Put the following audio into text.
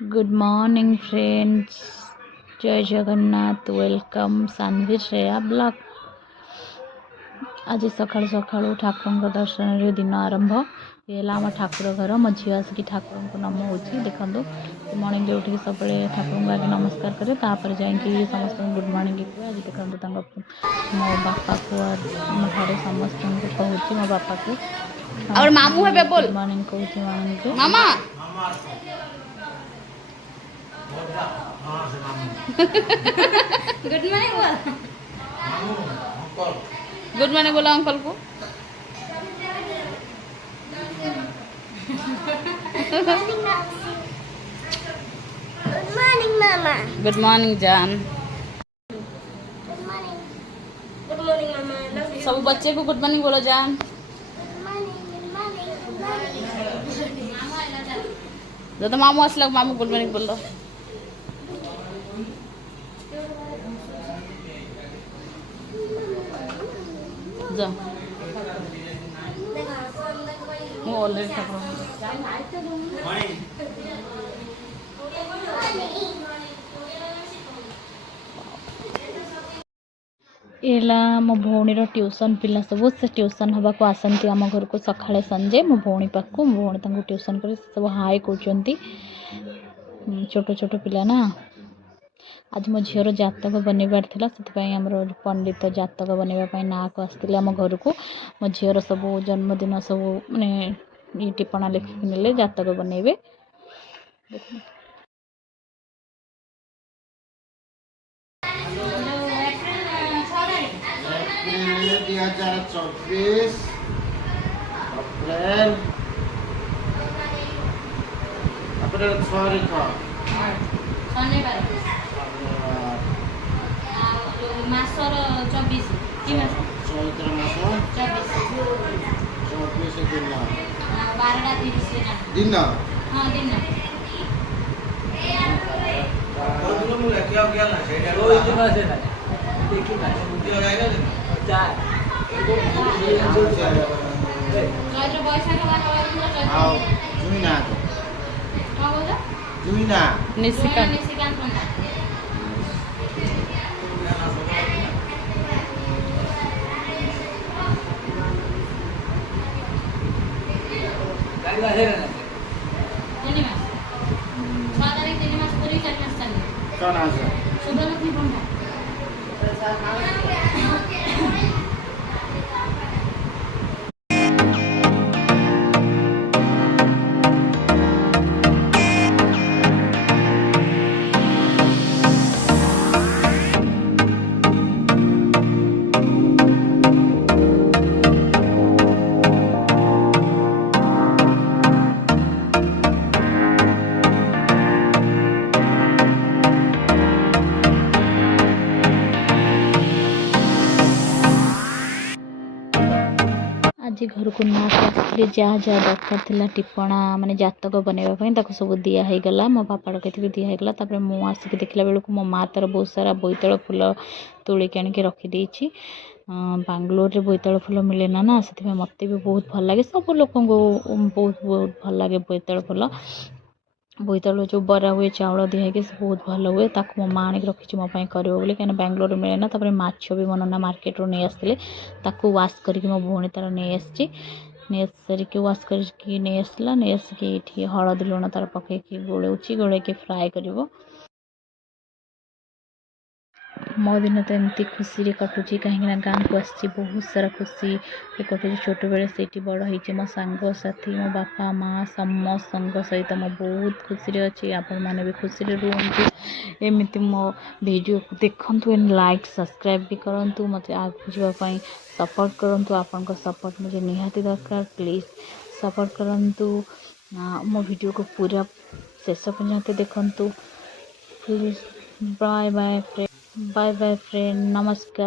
Good morning friends, जय Jagannath. Welcome Sanvi Shreya blog. आज सकाळु सकाळु ठाकुर दर्शन रे दिन आरंभ ये आम ठाकुर घर। मो झी आसिक ठाकुर को नम हो देखो मॉर्निंग उठ सब ठाकुर आगे नमस्कार करे तापर जाकि समस्त गुड मॉर्निंग कहे। आज देखो मो बापा को ठारे समस्त कहूँ मो बापा को और मामू है गुड मॉर्निंग कहूँ मॉर्निंग को मामा गुड मॉर्निंग बोल गुड मॉर्निंग बोला अंकल को। गुड मॉर्निंग मामा। गुड मॉर्निंग जान। गुड मॉर्निंग मामा। सब बच्चे को गुड मॉर्निंग बोलो जान। जो तो मामू असला मामू गुड मॉर्निंग बोल दो। जा मैं ऑलरेडी ठाकुर एला मो भौणीर ट्यूशन पिला सब से ट्यूशन हवा को आसती आम घर को सकाଳେ संजे मो भौणी पाक मो भौणी तांको ट्यूशन कर सब हाय कहते। छोट छोट पिला ना। आज मो झीर जातक बनवार था से आम पंडित जातक बनवाई ना को आसते आम घर को। मो झीर सब जन्मदिन सब माने टिप्पणा लिखिक ने जातक बनइबे। मासर 24 की मास चैत्र मास 24 दिन 12:30 दिन हां दिन कोन मुले क्या क्या ना सेटा कोई दिन से ना देखी ना वीडियो आएगा ना चैत्र बैशाख बार आओ जुइना का बोला जुइना निशिकांत आज घर को ना आसते जहाँ जहाँ दरकार था टिप्पणा माने जातक बनवाई सब दिहगला। मो बापा के दिहगला। तापर मु आसिक देखला बेलू मो माँ तार बहुत सारा बोईताल फुल तोलिक आनिक रखीदे। बांगलोर रे बोईताल फुल मिले ना से मत भी बहुत भल लगे। सब लोक बहुत बहुत भल लगे बोईताल फुल। बोईताल जो बरा हुए चाउल दिहक से बहुत भल हुए। ताक मो माँ आनिक रखी मो कर कहीं बांगलोर मिले ना। तापर माछ भी मो नना मार्केट रू नहीं आसते ताकू वाश करके मो भौणी तार नहीं आसी नहीं सारिक वाश करके नहीं आसला। नहीं आसिक ये हलदी लुण तार पकईकी गोलौची गोलैकी फ्राए कर। मो दिन तो एमती खुशी कटुची कहीं गाँ को आसी बहुत सारा खुशी कटुची। छोट बेले से बड़ होती मो सांग साथी मो बापा माँ समस्त सहित मो बहुत खुशी अच्छी। आपण मैंने भी खुशी रुहतु एमती मो वीडियो को देखु एंड लाइक सब्सक्राइब भी करूँ। मत आगे जावाई सपोर्ट करूँ। आपण सपोर्ट मुझे निहाती दरकार। प्लीज़ सपोर्ट करूँ। मो वीडियो को पूरा शेष पर्यंत देखु please. Bye bye friend. Bye bye friend. नमस्कार।